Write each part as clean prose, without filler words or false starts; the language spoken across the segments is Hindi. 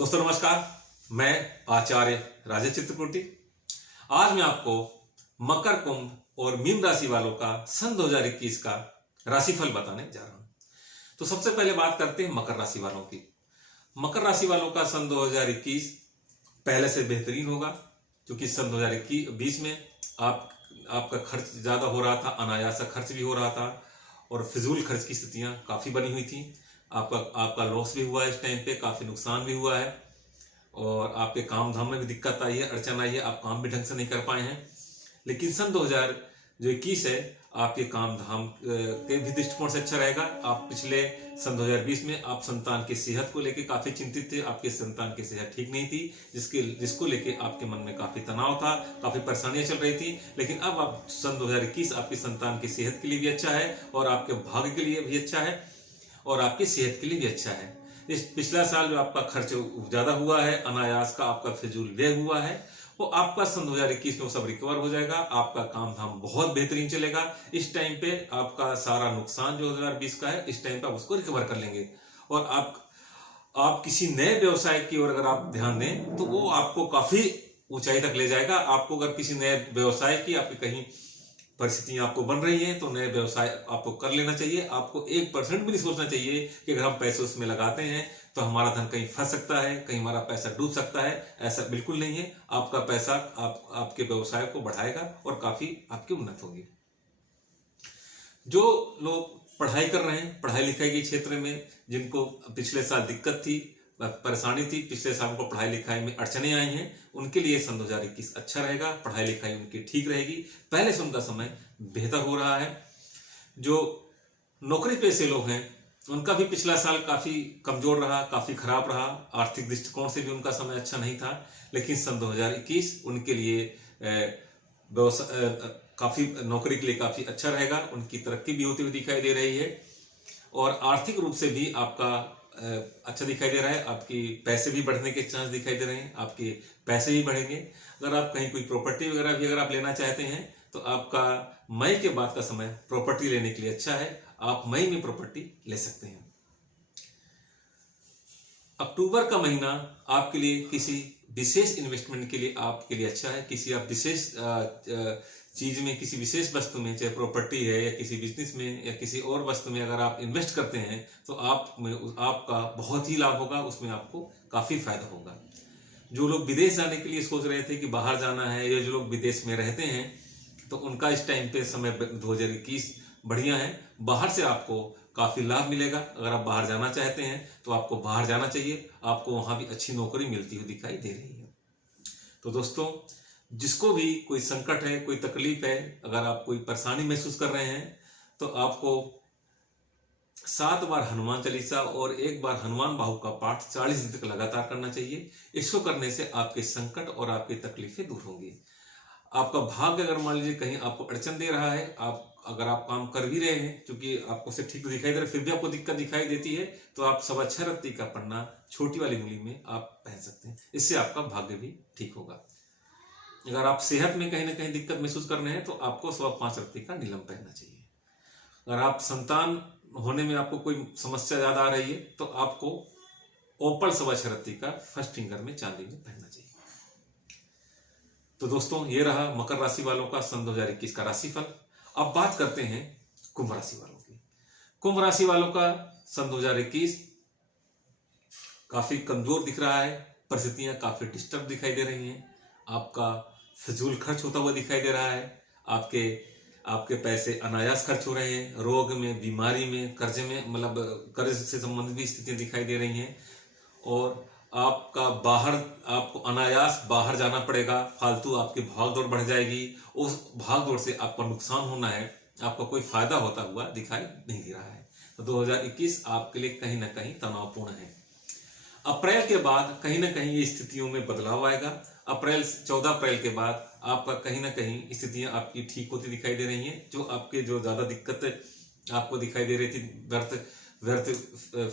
दोस्तों नमस्कार, मैं आचार्य राजेश चित्रकूटी। आज मैं आपको मकर, कुंभ और मीन राशि वालों का सन 2021 का राशिफल बताने जा रहा हूं। तो सबसे पहले बात करते हैं मकर राशि वालों की। मकर राशि वालों का सन 2021 पहले से बेहतरीन होगा, क्योंकि सन 2020 में आपका खर्च ज्यादा हो रहा था, अनायास खर्च भी हो रहा था और फिजूल खर्च की स्थितियां काफी बनी हुई थी। आपका लॉस भी हुआ है, इस टाइम पे काफी नुकसान भी हुआ है और आपके काम धाम में भी दिक्कत आई है, अड़चन आई है, आप काम भी ढंग से नहीं कर पाए हैं। लेकिन सन 2021 है, आपके काम धाम के भी दृष्टिकोण से अच्छा रहेगा। आप पिछले सन 2020 में आप संतान की सेहत को लेकर काफी चिंतित थे, आपके संतान की सेहत ठीक नहीं थी, जिसको लेके आपके मन में काफी तनाव था, काफी परेशानियां चल रही थी। लेकिन अब आप सन 2021 आपकी संतान की सेहत के लिए भी अच्छा है और आपके भाग्य के लिए भी अच्छा है और आपकी सेहत के लिए भी अच्छा है। इस पिछला साल जो आपका खर्च ज्यादा हुआ है, अनायास का आपका फिजूल व्यय हुआ है, वो आपका सन 2021 में वो सब रिकवर हो जाएगा। आपका काम धाम बहुत बेहतरीन चलेगा। इस टाइम पे आपका सारा नुकसान जो 2020 का है, इस टाइम पे आप उसको रिकवर कर लेंगे और आप किसी नए व्यवसाय की ओर अगर आप ध्यान दें तो वो आपको काफी ऊंचाई तक ले जाएगा। आपको अगर किसी नए व्यवसाय की आपकी कहीं परिस्थितियां आपको बन रही हैं तो नए व्यवसाय आपको कर लेना चाहिए। आपको 1% भी नहीं सोचना चाहिए कि अगर हम पैसे उसमें लगाते हैं तो हमारा धन कहीं फंस सकता है, कहीं हमारा पैसा डूब सकता है। ऐसा बिल्कुल नहीं है। आपका पैसा आपके व्यवसाय को बढ़ाएगा और काफी आपकी उन्नति होगी। जो लोग पढ़ाई कर रहे हैं, पढ़ाई लिखाई के क्षेत्र में, जिनको पिछले साल दिक्कत थी, परेशानी थी, पिछले साल को पढ़ाई लिखाई में अड़चने आई हैं, उनके लिए सन 2021 अच्छा रहेगा। पढ़ाई लिखाई उनकी ठीक रहेगी, पहले से उनका समय बेहतर हो रहा है। जो नौकरी पेशे लोग हैं उनका भी पिछला साल काफी कमजोर रहा, काफी खराब रहा। आर्थिक दृष्टिकोण से भी उनका समय अच्छा नहीं था। लेकिन सन 2021 उनके लिए काफी नौकरी के लिए काफी अच्छा रहेगा। उनकी तरक्की भी होती हुई दिखाई दे रही है और आर्थिक रूप से भी आपका अच्छा दिखाई दे रहा है। आपकी पैसे भी बढ़ने के चांस दिखाई दे रहे हैं, आपके पैसे भी बढ़ेंगे। अगर आप कहीं कोई प्रॉपर्टी वगैरह भी अगर आप लेना चाहते हैं तो आपका मई के बाद का समय प्रॉपर्टी लेने के लिए अच्छा है। आप मई में प्रॉपर्टी ले सकते हैं। अक्टूबर का महीना आपके लिए किसी विशेष इन्वेस्टमेंट के लिए आपके लिए अच्छा है। किसी आप विशेष चीज में, किसी विशेष वस्तु में, चाहे प्रॉपर्टी है या किसी बिजनेस में या किसी और वस्तु में अगर आप इन्वेस्ट करते हैं तो आपका बहुत ही लाभ होगा, उसमें आपको काफी फायदा होगा। जो लोग विदेश जाने के लिए सोच रहे थे कि बाहर जाना है, या जो लोग विदेश में रहते हैं तो उनका इस टाइम पे समय 2021 बढ़िया है। बाहर से आपको काफी लाभ मिलेगा। अगर आप बाहर जाना चाहते हैं तो आपको बाहर जाना चाहिए, आपको वहां भी अच्छी नौकरी मिलती हुई दिखाई दे रही है। तो दोस्तों, जिसको भी कोई संकट है, कोई तकलीफ है, अगर आप कोई परेशानी महसूस कर रहे हैं तो आपको 7 बार हनुमान चालीसा और 1 बार हनुमान बाहु का पाठ 40 दिन तक लगातार करना चाहिए। इसको करने से आपके संकट और आपकी तकलीफें दूर होंगी। आपका भाग्य अगर मान लीजिए कहीं आपको अड़चन दे रहा है, अगर आप काम कर भी रहे हैं, क्योंकि आपको से ठीक तो दिखाई दे रहा है, फिर भी आपको दिक्कत दिखाई देती है, तो आप 6.25 रत्ती का पन्ना छोटी वाली उंगली में आप पहन सकते हैं। इससे आपका भाग्य भी ठीक होगा। अगर आप सेहत में कहीं ना कहीं दिक्कत महसूस कर रहे हैं तो आपको 5.25 रत्ती का नीलम पहनना चाहिए। अगर आप संतान होने में आपको कोई समस्या ज्यादा आ रही है तो आपको ओपल 6.25 रत्ती का फर्स्ट फिंगर में चांदी में पहनना चाहिए। तो दोस्तों, ये रहा मकर राशि वालों का सन 2021 का राशिफल। अब बात करते हैं कुंभ राशि वालों की। कुंभ राशि वालों का सन 2021 काफी कमजोर दिख रहा है। परिस्थितियां काफी डिस्टर्ब दिखाई दे रही हैं। आपका फिजूल खर्च होता हुआ दिखाई दे रहा है। आपके पैसे अनायास खर्च हो रहे हैं। रोग में, बीमारी में, कर्ज में, मतलब कर्ज से संबंधित भी स्थितियां दिखाई दे रही हैं और आपको अनायास बाहर जाना पड़ेगा। फालतू आपकी भाग दौड़ बढ़ जाएगी। उस भाग दौड़ से आपका नुकसान होना है, आपका कोई फायदा होता हुआ दिखाई नहीं दे रहा है। तो 2021 आपके लिए कहीं ना कहीं तनावपूर्ण है। अप्रैल के बाद कहीं ना कहीं ये स्थितियों में बदलाव आएगा। 14 अप्रैल के बाद आपका कहीं ना कहीं स्थितियां आपकी ठीक होती दिखाई दे रही हैं। जो ज्यादा दिक्कत आपको दिखाई दे रही थी, व्यर्थ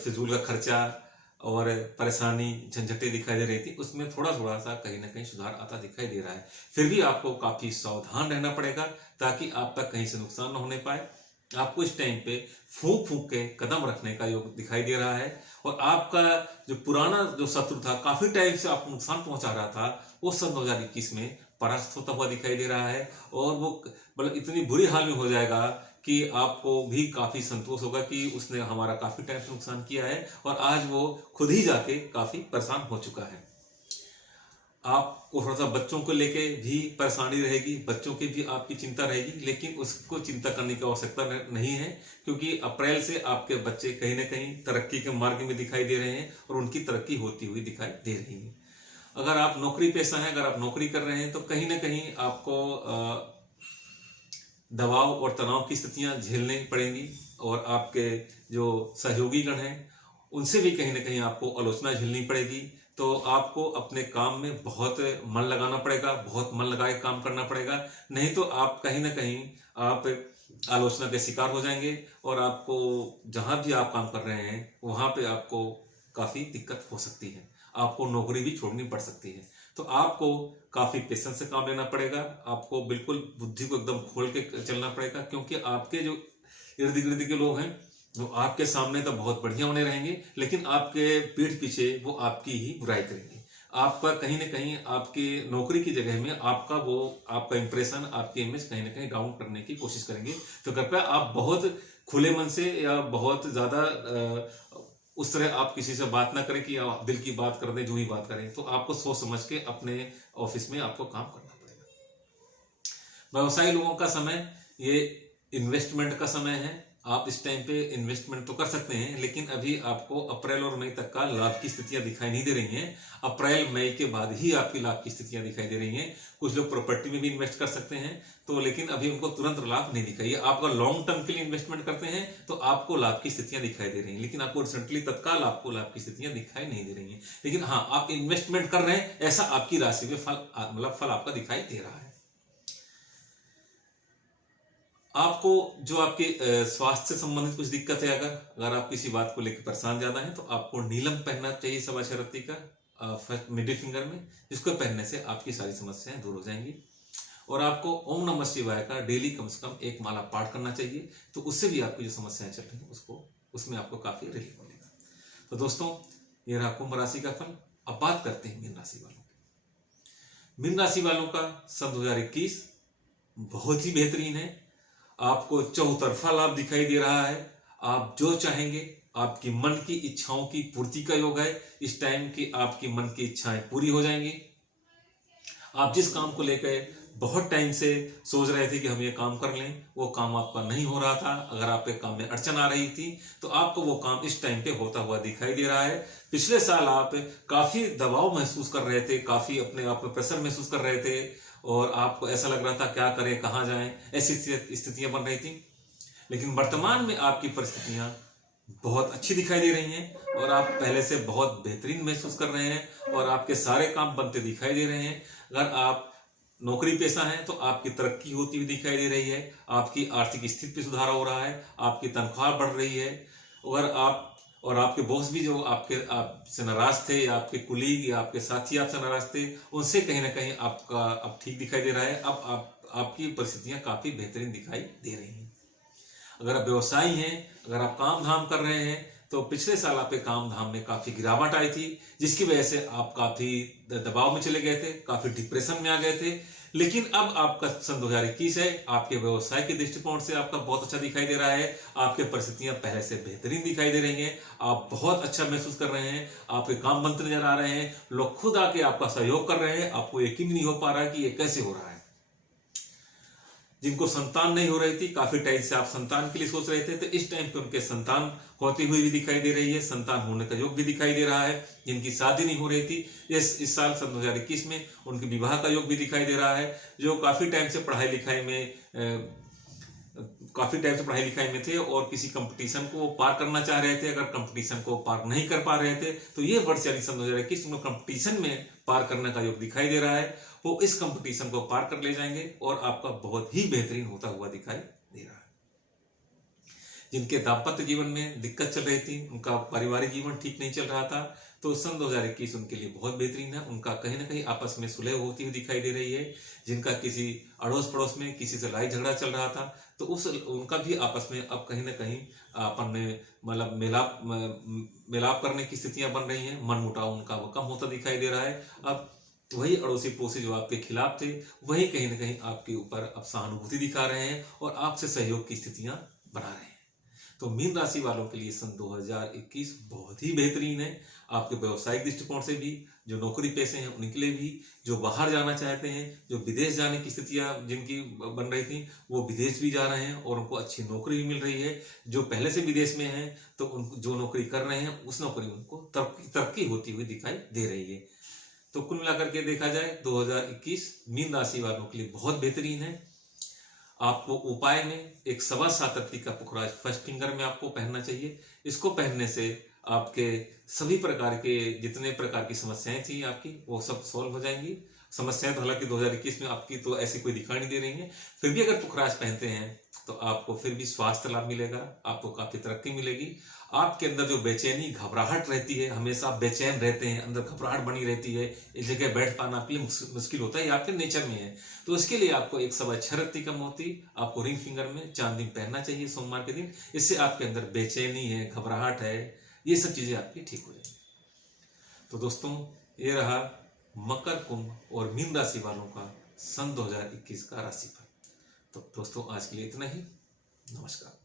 फिजूल का खर्चा और परेशानी, झंझटें दिखाई दे रही थी, उसमें थोड़ा सा कहीं ना कहीं सुधार आता दिखाई दे रहा है। फिर भी आपको काफी सावधान रहना पड़ेगा ताकि आप तक कहीं से नुकसान न होने पाए। आपको इस टाइम पे फूंक फूंक के कदम रखने का योग दिखाई दे रहा है। और आपका जो पुराना जो शत्रु था, काफी टाइम से आपको नुकसान पहुंचा रहा था, वो सन 2021 में परास्त होता हुआ दिखाई दे रहा है। और वो मतलब इतनी बुरी हाल में हो जाएगा कि आपको भी काफी संतोष होगा कि उसने हमारा काफी टाइम से नुकसान किया है और आज वो खुद ही जाके काफी परेशान हो चुका है। आपको थोड़ा सा बच्चों को लेके भी परेशानी रहेगी, बच्चों की भी आपकी चिंता रहेगी, लेकिन उसको चिंता करने की आवश्यकता नहीं है, क्योंकि अप्रैल से आपके बच्चे कहीं ना कहीं तरक्की के मार्ग में दिखाई दे रहे हैं और उनकी तरक्की होती हुई दिखाई दे रही है। अगर आप नौकरी पेशा हैं, अगर आप नौकरी कर रहे हैं, तो कहीं ना कहीं आपको दबाव और तनाव की स्थितियां झेलनी पड़ेंगी और आपके जो सहयोगी गण हैं उनसे भी कहीं ना कहीं आपको आलोचना झेलनी पड़ेगी। तो आपको अपने काम में बहुत मन लगाना पड़ेगा, बहुत मन लगा के काम करना पड़ेगा, नहीं तो आप कहीं ना कहीं आप आलोचना के शिकार हो जाएंगे और आपको जहां भी आप काम कर रहे हैं वहां पे आपको काफी दिक्कत हो सकती है, आपको नौकरी भी छोड़नी पड़ सकती है। तो आपको काफी पेशेंस से काम लेना पड़ेगा, आपको बिल्कुल बुद्धि को एकदम खोल के चलना पड़ेगा, क्योंकि आपके जो इर्द गिर्द के लोग हैं वो आपके सामने तो बहुत बढ़िया बने रहेंगे, लेकिन आपके पीठ पीछे वो आपकी ही बुराई करेंगे। आपका कहीं ना कहीं आपकी नौकरी की जगह में आपका इंप्रेशन, आपकी इमेज कहीं ना कहीं डाउन करने की कोशिश करेंगे। तो कृपया आप बहुत खुले मन से या बहुत ज्यादा उस तरह आप किसी से बात ना करें कि आप दिल की बात कर दें, जो ही बात करें। तो आपको सोच समझ के अपने ऑफिस में आपको काम करना पड़ेगा। व्यवसायी लोगों का समय ये इन्वेस्टमेंट का समय है। आप इस टाइम पे इन्वेस्टमेंट तो कर सकते हैं, लेकिन अभी आपको अप्रैल और मई तक का लाभ की स्थितियां दिखाई नहीं दे रही हैं। अप्रैल मई के बाद ही आपकी लाभ की स्थितियां दिखाई दे रही हैं। कुछ लोग प्रॉपर्टी में भी इन्वेस्ट कर सकते हैं, तो लेकिन अभी उनको तुरंत लाभ नहीं दिखाई है। आप अगर लॉन्ग टर्म के लिए इन्वेस्टमेंट करते हैं तो आपको लाभ की स्थितियां दिखाई दे रही हैं, लेकिन आपको रिसेंटली तत्काल आपको लाभ की स्थितियां दिखाई नहीं दे रही हैं। लेकिन हाँ, आप इन्वेस्टमेंट कर रहे हैं, ऐसा आपकी राशि में फल आपका दिखाई दे रहा है। आपको जो आपके स्वास्थ्य से संबंधित कुछ दिक्कत है, अगर आप किसी बात को लेकर परेशान ज्यादा हैं, तो आपको नीलम पहनना चाहिए सवा रत्ती का मिडिल फिंगर में, जिसको पहनने से आपकी सारी समस्याएं दूर हो जाएंगी। और आपको ओम नमः शिवाय का डेली कम से कम एक माला पाठ करना चाहिए, तो उससे भी आपकी जो समस्याएं चल रही हैं उसमें आपको काफी रिलीफ मिलेगा। तो दोस्तों, ये रहा कुंभ राशि का फल। अब बात करते हैं मीन राशि वालों की। मीन राशि वालों का सन 2021 बहुत ही बेहतरीन है। आपको चौतरफा लाभ दिखाई दे रहा है। आप जो चाहेंगे, आपकी मन की इच्छाओं की पूर्ति का योग है। इस टाइम की आपकी मन की इच्छाएं पूरी हो जाएंगी। आप जिस काम को लेकर बहुत टाइम से सोच रहे थे कि हम ये काम कर लें, वो काम आपका नहीं हो रहा था, अगर आपके काम में अड़चन आ रही थी, तो आपको वो काम इस टाइम पे होता हुआ दिखाई दे रहा है। पिछले साल आप काफी दबाव महसूस कर रहे थे, काफी अपने आप में प्रेशर महसूस कर रहे थे और आपको ऐसा लग रहा था क्या करें, कहाँ जाएं, ऐसी स्थितियां बन रही थी। लेकिन वर्तमान में आपकी परिस्थितियां बहुत अच्छी दिखाई दे रही हैं और आप पहले से बहुत बेहतरीन महसूस कर रहे हैं और आपके सारे काम बनते दिखाई दे रहे हैं। अगर आप नौकरी पेशा हैं तो आपकी तरक्की होती हुई दिखाई दे रही है, आपकी आर्थिक स्थिति में सुधार हो रहा है, आपकी तनख्वाह बढ़ रही है। अगर आप और आपके बॉस भी जो आपसे नाराज थे, या आपके कुलीग या आपके साथी आपसे नाराज थे, उनसे कहीं ना कहीं आपका अब ठीक दिखाई दे रहा है। अब आपकी परिस्थितियां काफी बेहतरीन दिखाई दे रही हैं। अगर आप व्यवसायी हैं, अगर आप काम धाम कर रहे हैं, तो पिछले साल आपके काम धाम में काफी गिरावट आई थी, जिसकी वजह से आप काफी दबाव में चले गए थे, काफी डिप्रेशन में आ गए थे। लेकिन अब आपका सन 2021 है, आपके व्यवसाय के दृष्टिकोण से आपका बहुत अच्छा दिखाई दे रहा है। आपके परिस्थितियां पहले से बेहतरीन दिखाई दे रही हैं, आप बहुत अच्छा महसूस कर रहे हैं, आपके काम बनते नजर आ रहे हैं, लोग खुद आके आपका सहयोग कर रहे हैं। आपको यकीन नहीं हो पा रहा है कि ये कैसे हो रहा है। जिनको संतान नहीं हो रही थी, काफी टाइम से आप संतान के लिए सोच रहे थे, तो इस टाइम पे उनके संतान होती हुई भी दिखाई दे रही है, संतान होने का योग भी दिखाई दे रहा है। जिनकी शादी नहीं हो रही थी, इस साल सन 2021 में उनके विवाह का योग भी दिखाई दे रहा है। जो काफी टाइम से पढ़ाई लिखाई में थे और किसी कंपटीशन को पार करना चाह रहे थे, अगर कंपटीशन को पार नहीं कर पा रहे थे, तो ये वर्ष यानी सन 2021 उनको कंपटीशन में पार करने का योग दिखाई दे रहा है। वो इस कंपटीशन को पार कर ले जाएंगे और आपका बहुत ही बेहतरीन होता हुआ दिखाई दे रहा है। जिनके दाम्पत्य जीवन में दिक्कत चल रही थी, उनका पारिवारिक जीवन ठीक नहीं चल रहा था, तो सन 2021 उनके लिए बहुत बेहतरीन है। उनका कहीं ना कहीं आपस में सुलह होती हुई दिखाई दे रही है। जिनका किसी अड़ोस पड़ोस में किसी से लड़ाई झगड़ा चल रहा था, तो उनका भी आपस में अब कहीं ना कहीं अपन में मतलब मिलाप करने की स्थितियां बन रही हैं। मनमुटाव उनका वो कम होता दिखाई दे रहा है। अब वही अड़ोसी पड़ोसी जो आपके खिलाफ थे, वही कहीं ना कहीं आपके ऊपर अब सहानुभूति दिखा रहे हैं और आपसे सहयोग की स्थितियां बना रहे हैं। तो मीन राशि वालों के लिए सन 2021 बहुत ही बेहतरीन है। आपके व्यवसायिक दृष्टिकोण से भी, जो नौकरी पेशे हैं उनके लिए भी, जो बाहर जाना चाहते हैं, जो विदेश जाने की स्थितियां जिनकी बन रही थी, वो विदेश भी जा रहे हैं और उनको अच्छी नौकरी भी मिल रही है। जो पहले से विदेश में हैं, तो उनको जो नौकरी कर रहे हैं उस नौकरी में उनको तरक्की होती हुई दिखाई दे रही है। तो कुल मिलाकर के देखा जाए 2021 मीन राशि वालों के लिए बहुत बेहतरीन है। आपको उपाय में एक 7.25 रत्ती का पुखराज फर्स्ट फिंगर में आपको पहनना चाहिए। इसको पहनने से आपके सभी प्रकार के जितने प्रकार की समस्याएं थी आपकी, वो सब सॉल्व हो जाएंगी। समस्याएं तो हालांकि 2021 में आपकी तो ऐसी कोई दिखाई नहीं दे रही है। फिर भी अगर पुखराज पहनते हैं तो आपको फिर भी स्वास्थ्य लाभ मिलेगा, आपको काफी तरक्की मिलेगी। आपके अंदर जो बेचैनी घबराहट रहती है, हमेशा आप बेचैन रहते हैं, अंदर घबराहट बनी रहती है, एक जगह बैठ पाना आपके लिए मुश्किल होता है, आपके नेचर में है। तो इसके लिए आपको एक 6.25 रत्ती का मोती आपको रिंग फिंगर में चांद दिन पहनना चाहिए सोमवार के दिन। इससे आपके अंदर बेचैनी है, घबराहट है, ये सब चीजें आपकी ठीक हो जाएंगी। तो दोस्तों, ये रहा मकर, कुंभ और मीन राशि वालों का सन 2021 का राशिफल। तो दोस्तों, आज के लिए इतना ही। नमस्कार।